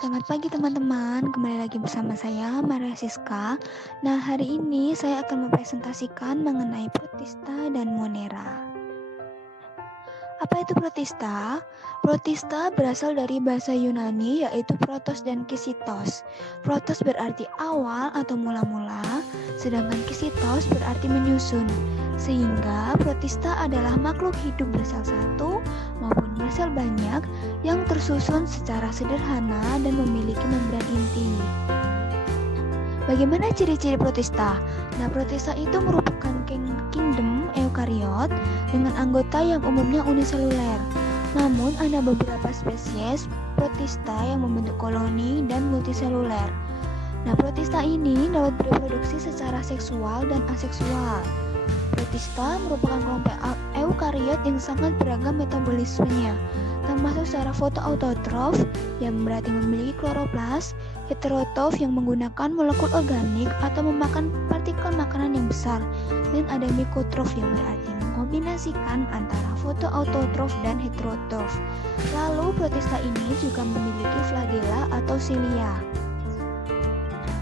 Selamat pagi teman-teman, kembali lagi bersama saya Maria Siska. Nah, hari ini saya akan mempresentasikan mengenai Protista dan Monera. Apa itu protista? Protista berasal dari bahasa Yunani yaitu protos dan kisitos. Protos berarti awal atau mula-mula, sedangkan kisitos berarti menyusun. Sehingga protista adalah makhluk hidup bersel satu maupun bersel banyak yang tersusun secara sederhana dan memiliki membran inti. Bagaimana ciri-ciri protista? Nah, protista itu merupakan kingdom eukariot dengan anggota yang umumnya uniseluler. Namun, ada beberapa spesies protista yang membentuk koloni dan multiseluler. Nah, protista ini dapat bereproduksi secara seksual dan aseksual. Protista merupakan kelompok eukariot yang sangat beragam metabolismenya, termasuk secara fotoautotrof yang berarti memiliki kloroplas, heterotrof yang menggunakan molekul organik atau memakan partikel makanan yang besar, dan ada mikotrof yang berarti mengkombinasikan antara fotoautotrof dan heterotrof. Lalu protista ini juga memiliki flagella atau silia.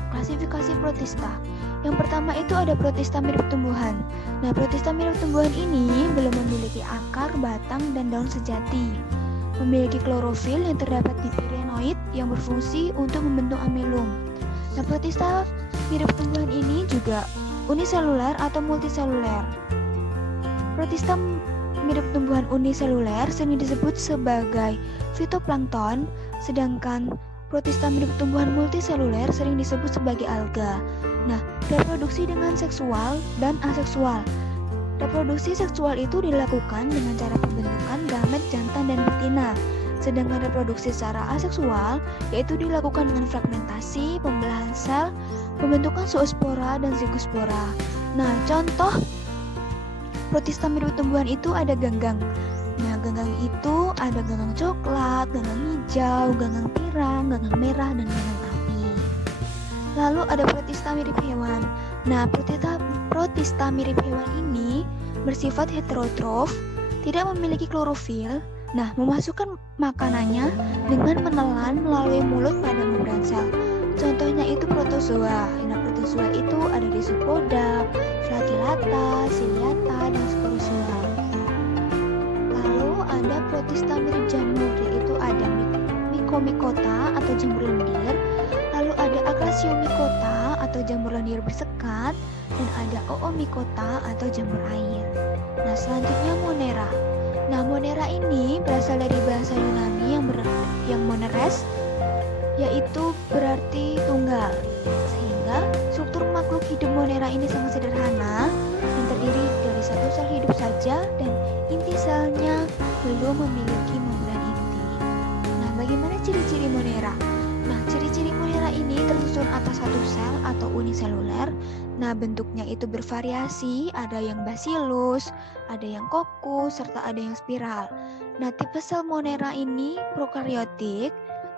Klasifikasi protista. Yang pertama itu ada protista mirip tumbuhan. Nah, protista mirip tumbuhan ini belum memiliki akar, batang, dan daun sejati. Memiliki klorofil yang terdapat di pirenoid yang berfungsi untuk membentuk amilum. Nah, protista mirip tumbuhan ini juga uniseluler atau multiseluler. Protista mirip tumbuhan uniseluler sering disebut sebagai fitoplankton, sedangkan protista mirip tumbuhan multiseluler sering disebut sebagai alga. Nah, reproduksi dengan seksual dan aseksual. Reproduksi seksual itu dilakukan dengan cara pembentukan gamet jantan dan betina. Sedangkan reproduksi secara aseksual yaitu dilakukan dengan fragmentasi, pembelahan sel, pembentukan zoospora dan zygospora. Nah, contoh protista mirip tumbuhan itu ada ganggang. Nah, ganggang itu ada ganggang coklat, ganggang hijau, ganggang pirang, ganggang merah, dan ganggang api. Lalu ada protista mirip hewan. Nah, protista mirip hewan ini bersifat heterotrof, tidak memiliki klorofil. Nah, memasukkan makanannya dengan menelan melalui mulut pada membran sel. Contohnya itu protozoa. Nah, protozoa itu ada di Zoopoda, Flagellata, Ciliata, dan Sporozoa. Lalu ada protista mirip jamur, yaitu ada Mycomycota atau jamur lendir. Lalu ada Acrasiomycota atau jamur lendir bersekat, dan ada Oomycota atau jamur air. Nah, selanjutnya Monera. Nah, Monera ini berasal dari bahasa Yunani yang moneres, yaitu berarti tunggal. Sehingga struktur makhluk hidup Monera ini sangat sederhana dan terdiri dari satu sel hidup saja dan inti selnya belum memiliki membran inti. Nah, bagaimana ciri-ciri Monera? Nah, ciri-ciri Monera ini tersusun atas satu sel atau uniseluler. Nah, bentuknya itu bervariasi, ada yang bacillus, ada yang kokus, serta ada yang spiral. Nah, tipe sel Monera ini prokaryotik,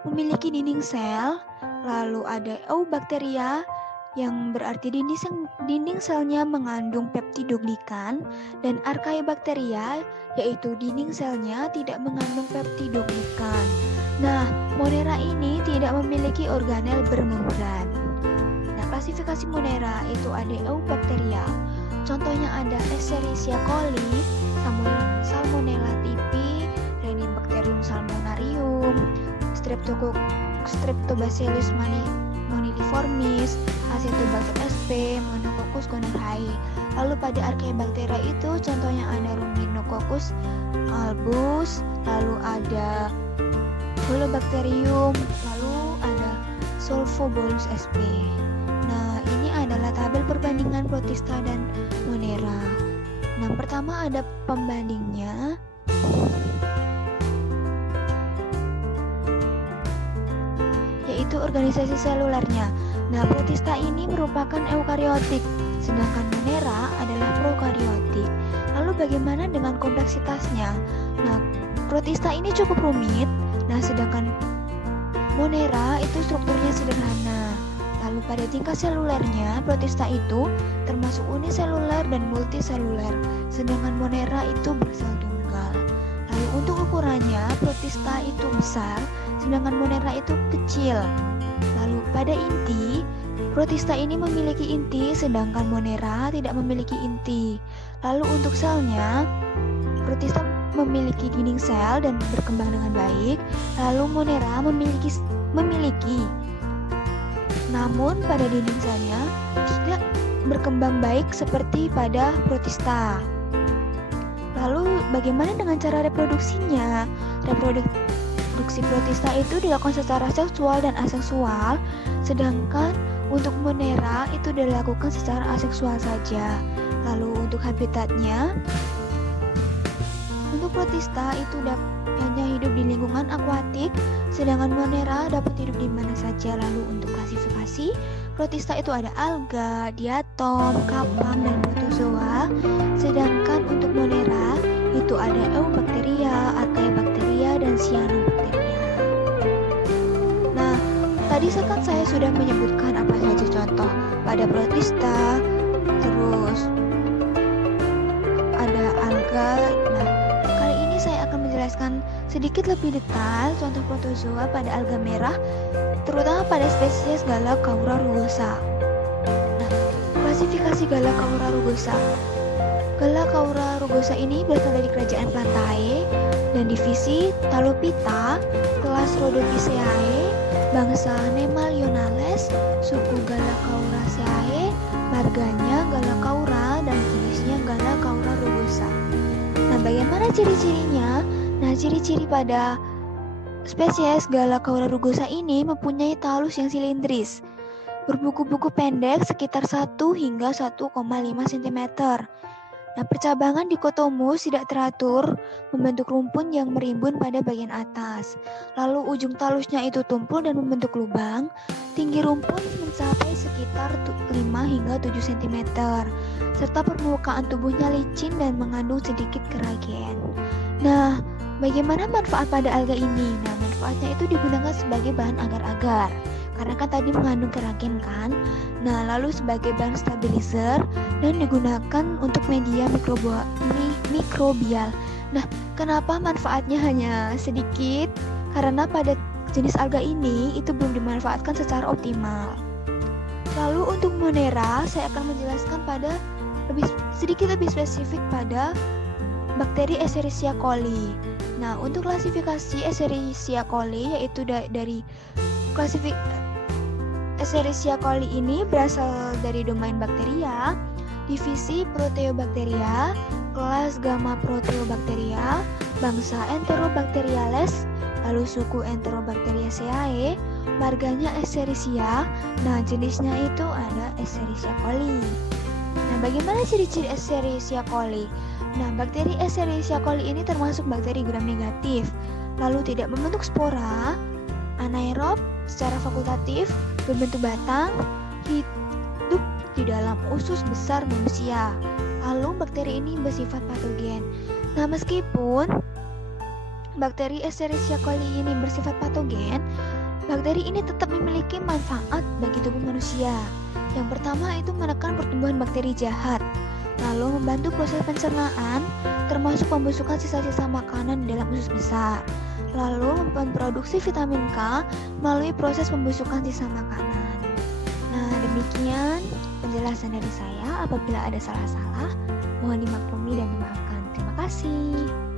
memiliki dinding sel, lalu ada eubakteria yang berarti dinding selnya mengandung peptidoglikan, dan archaebacteria yaitu dinding selnya tidak mengandung peptidoglikan. Nah, Monera ini tidak memiliki organel bermembran. Nah, klasifikasi Monera itu ada eubakteria. Contohnya ada Escherichia coli, Salmonella typhi, Rhinobacterium salmonarium, Streptobacillus moniliformis, Acetobacter sp, Monococcus gonorrhoeae. Lalu pada Archaebacteria itu contohnya ada Ruminococcus albus, lalu ada Holobacterium, lalu ada Sulfobolus sp. Nah, ini adalah tabel perbandingan protista dan Monera. Nah, pertama ada pembandingnya. Yaitu organisasi selulernya. Nah, protista ini merupakan eukariotik, sedangkan Monera adalah prokariotik. Lalu bagaimana dengan kompleksitasnya? Nah, protista ini cukup rumit. Nah, sedangkan Monera itu strukturnya sederhana. Lalu pada tingkat selulernya, protista itu termasuk uniseluler dan multiseluler, sedangkan Monera itu bersel tunggal. Lalu untuk ukurannya, protista itu besar, sedangkan Monera itu kecil. Lalu pada inti, protista ini memiliki inti sedangkan Monera tidak memiliki inti. Lalu untuk selnya, protista memiliki dinding sel dan berkembang dengan baik, lalu Monera memiliki namun pada dinding selnya tidak berkembang baik seperti pada protista. Lalu bagaimana dengan cara reproduksinya? Reproduksi protista itu dilakukan secara seksual dan aseksual, sedangkan untuk Monera itu dilakukan secara aseksual saja. Lalu untuk habitatnya, untuk protista itu hanya hidup di lingkungan akuatik, sedangkan Monera dapat hidup di mana saja. Lalu untuk klasifikasi, protista itu ada alga, diatom, kapang, dan protozoa. Sedangkan untuk Monera itu ada eubakteria, archaebacteria, dan cyanobacteria. Nah, tadi kan saya sudah menyebutkan apa saja contoh pada protista, terus ada alga. Nah, kali ini saya akan menjelaskan sedikit lebih detail contoh protozoa pada alga merah, terutama pada spesies Galacaura rugosa. Nah, klasifikasi Galacaura rugosa. Galacaura rugosa ini berasal dari kerajaan Plantae dan divisi Talopita, kelas Rhodophyceae, bangsa Nemalionales, suku Galacauraceae, marganya Galacaura dan jenisnya Galacaura rugosa. Nah, bagaimana ciri-cirinya? Nah, ciri-ciri pada spesies Galacaura rugosa ini mempunyai talus yang silindris, berbuku-buku pendek sekitar 1 hingga 1,5 cm. Nah, percabangan dikotomus tidak teratur, membentuk rumpun yang merimbun pada bagian atas. Lalu ujung talusnya itu tumpul dan membentuk lubang. Tinggi rumpun mencapai sekitar 5 hingga 7 cm, serta permukaan tubuhnya licin dan mengandung sedikit keragen. Nah, bagaimana manfaat pada alga ini? Nah, manfaatnya itu digunakan sebagai bahan agar-agar, karena kan tadi mengandung keragen kan. Nah, lalu sebagai bahan stabilizer dan digunakan untuk media mikrobial. Nah, kenapa manfaatnya hanya sedikit? Karena pada jenis alga ini itu belum dimanfaatkan secara optimal. Lalu untuk Monera, saya akan menjelaskan pada sedikit lebih spesifik pada bakteri Escherichia coli. Nah, untuk klasifikasi Escherichia coli yaitu dari Escherichia coli ini berasal dari domain bakteria, divisi Proteobacteria, kelas Gamma Proteobacteria, bangsa Enterobacteriales, lalu suku Enterobacteriaceae, marganya Escherichia. Nah, jenisnya itu ada Escherichia coli. Nah, bagaimana ciri-ciri Escherichia coli? Nah, bakteri Escherichia coli ini termasuk bakteri gram negatif, lalu tidak membentuk spora, anaerob secara fakultatif, berbentuk batang, hidup di dalam usus besar manusia. Lalu bakteri ini bersifat patogen. Nah, meskipun bakteri Escherichia coli ini bersifat patogen, bakteri ini tetap memiliki manfaat bagi tubuh manusia. Yang pertama itu menekan pertumbuhan bakteri jahat, lalu membantu proses pencernaan, termasuk pembusukan sisa-sisa makanan di dalam usus besar, lalu memproduksi vitamin K melalui proses pembusukan sisa makanan. Nah, demikian penjelasan dari saya. Apabila ada salah-salah, mohon dimaklumi dan dimaafkan. Terima kasih.